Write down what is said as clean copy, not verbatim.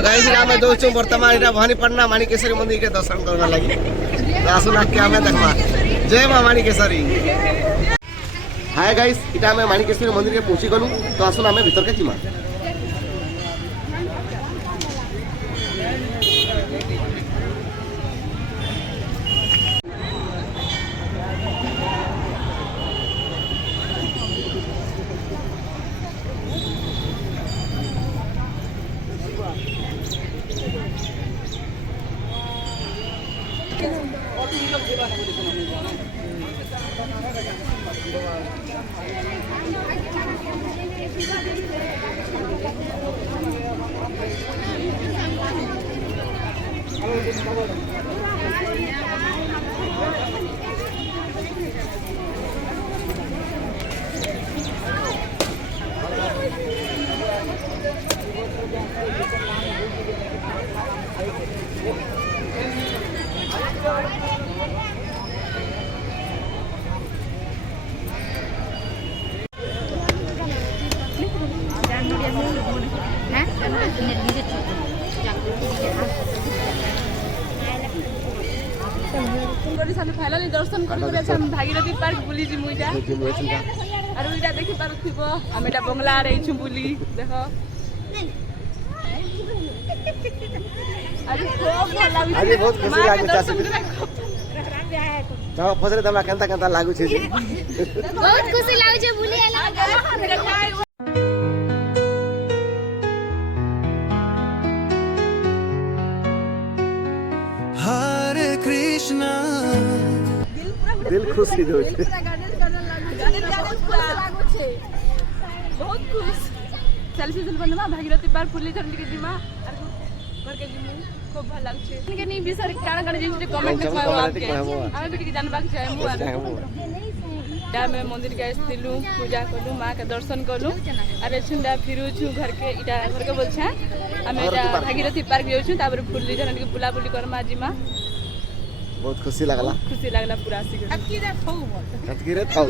तो गाइस आमे दोस्तों वर्तमान इटा भवानीपटना माणिकेश्वरी मंदिर के दर्शन करना लगी तो आसुना क्या हमें देखमा जय मां माणिकेश्वरी। हाय गाइस इटा हमें माणिकेश्वरी मंदिर के पहुंची गलु तो आसुना हमें भीतर के जिमा। फाइनली दर्शन कर भागीरथी पार्क बुली जी मुइटा और इटा देखि पारुथिबो हम एटा बंगला रे छु बुली देखो अरे बहुत खुशी लागै चाची तो फजरे तमला केनता केनता लागु छै जी बहुत खुशी लागै छै बुली एला हरे कृष्णा दिल खुश हो छै बहुत खुश सेल्फी बनवा भागीरथी पार्क पुली झंडी के जिमा घर के जिमु खूब भल लाग छै के नहीं बिसर काण काण जे कमेंट में कहबो आपके हमें भी जानबा के चाहे डैम में मंदिर के आइलु पूजा कलु मां के दर्शन कलु अरे सुंडा फिरू छु घर के इटा घर के बोल छै हमें भागीरथी पार्क जाउ छु तापर पुली झंडी के बुला बुली कर मा जिमा बहुत खुशी लागला पूरा सी अतकी रे खाऊ